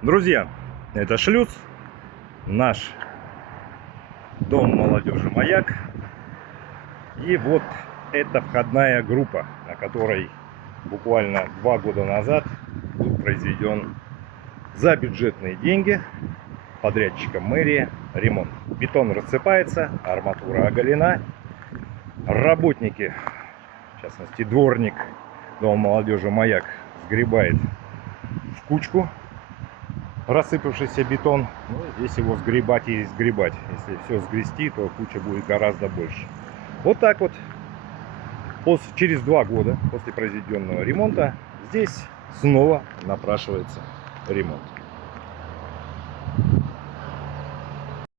Друзья, это шлюз, наш дом молодежи «Маяк». И вот это входная группа, на которой буквально 2 года назад был произведен за бюджетные деньги подрядчиком мэрии ремонт. Бетон рассыпается, арматура оголена. Работники, в частности дворник дома молодежи «Маяк», сгребает в кучку рассыпавшийся бетон. Ну, здесь его сгребать и сгребать. Если все сгрести, то куча будет гораздо больше. Вот так вот. Через 2 года после произведенного ремонта здесь снова напрашивается ремонт.